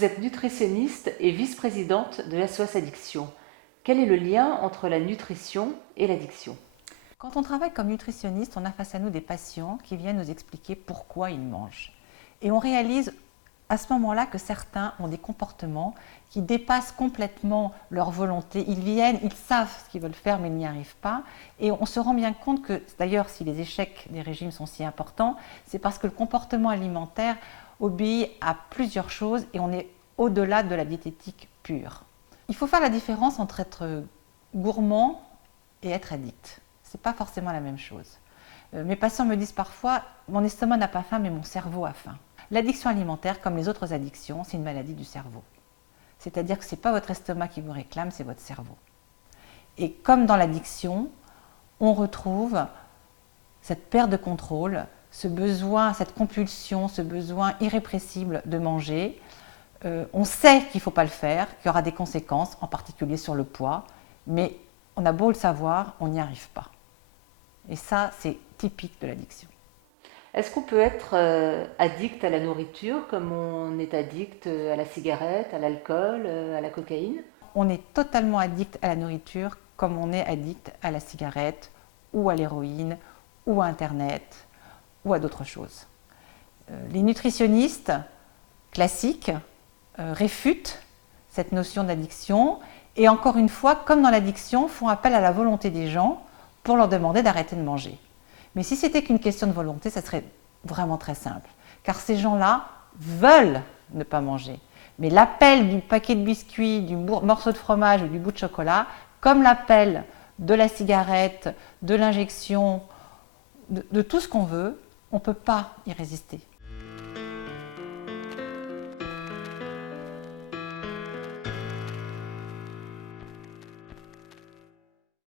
Vous êtes nutritionniste et vice-présidente de SOS Addiction. Quel est le lien entre la nutrition et l'addiction? Quand on travaille comme nutritionniste, on a face à nous des patients qui viennent nous expliquer pourquoi ils mangent. Et on réalise à ce moment-là que certains ont des comportements qui dépassent complètement leur volonté. Ils viennent, ils savent ce qu'ils veulent faire, mais ils n'y arrivent pas. Et on se rend bien compte que, d'ailleurs, si les échecs des régimes sont si importants, c'est parce que le comportement alimentaire obéit à plusieurs choses et on est au-delà de la diététique pure. Il faut faire la différence entre être gourmand et être addict. Ce n'est pas forcément la même chose. Mes patients me disent parfois « mon estomac n'a pas faim, mais mon cerveau a faim ». L'addiction alimentaire, comme les autres addictions, c'est une maladie du cerveau. C'est-à-dire que ce n'est pas votre estomac qui vous réclame, c'est votre cerveau. Et comme dans l'addiction, on retrouve cette perte de contrôle, ce besoin, cette compulsion, ce besoin irrépressible de manger. On sait qu'il ne faut pas le faire, qu'il y aura des conséquences, en particulier sur le poids, mais on a beau le savoir, on n'y arrive pas. Et ça, c'est typique de l'addiction. Est-ce qu'on peut être addict à la nourriture comme on est addict à la cigarette, à l'alcool, à la cocaïne? On est totalement addict à la nourriture comme on est addict à la cigarette ou à l'héroïne ou à Internet ou à d'autres choses. Les nutritionnistes classiques réfutent cette notion d'addiction et encore une fois, comme dans l'addiction, font appel à la volonté des gens pour leur demander d'arrêter de manger. Mais si c'était qu'une question de volonté, ça serait vraiment très simple. Car ces gens-là veulent ne pas manger. Mais l'appel du paquet de biscuits, du morceau de fromage ou du bout de chocolat, comme l'appel de la cigarette, de l'injection, de tout ce qu'on veut, on ne peut pas y résister.